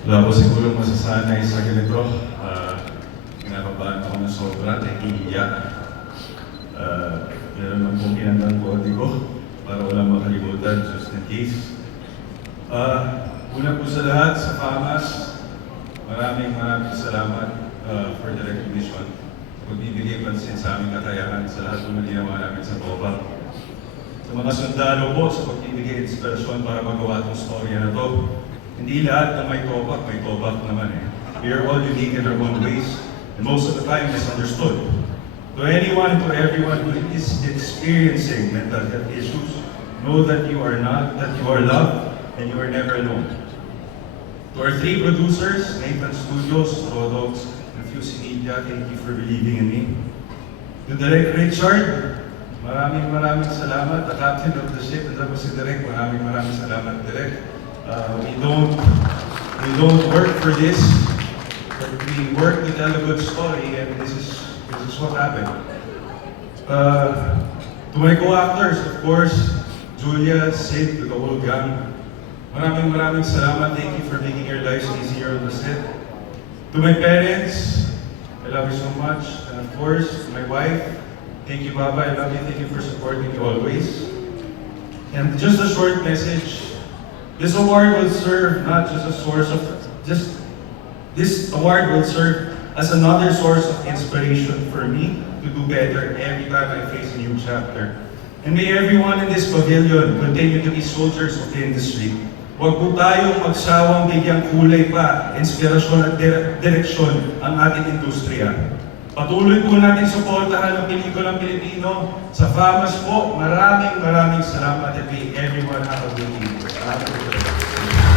Wala po siguro masasanay sa ganito. Uh, kinakabahan ako ng sobra, nahihiya. Uh, meron lang pong kinandang body ko para walang makalimutan just in case. Uh, una po sa lahat, sa FAMAS, maraming maraming salamat uh, for the recognition. Pagbibigay pansin sa aming kakayahan sa lahat po na ginawa namin sa TOPA. Sa mga sundalo po sa pagbibigay inspirasyon para magawa itong storya na to. Hindi lahat na may topak, may topak naman eh. We are all unique in our own ways, and most of the time misunderstood. To anyone, to everyone who is experiencing mental health issues, know that you are not, that you are loved, and you are never alone. To our three producers, Nathan Studios, Rodox, and Fusey Media, thank you for believing in me. To Direk Richard, maraming maraming salamat. The captain of the ship, and si Direk, maraming maraming salamat, Direk. Uh, we don't, we don't work for this, but we work to tell a good story, and this is, this is what happened. Uh, to my co-actors, of course, Julia, Sid, the whole gang, maraming maraming salamat. Thank you for making your lives easier on the set. To my parents, I love you so much. And of course, my wife, thank you, Baba. I love you. Thank you for supporting me always. And just a short message. This award will serve not just a source of, just, this award will serve as another source of inspiration for me to do better every time I face a new chapter. And may everyone in this pavilion continue to be soldiers of the industry. Huwag po tayong magsawang bigyang kulay pa, inspirasyon at dire- direksyon ang ating industriya. Patuloy po natin suportahan ang pelikulang Pilipino. Sa FAMAS po, maraming maraming salamat and everyone have a good evening. Salamat po.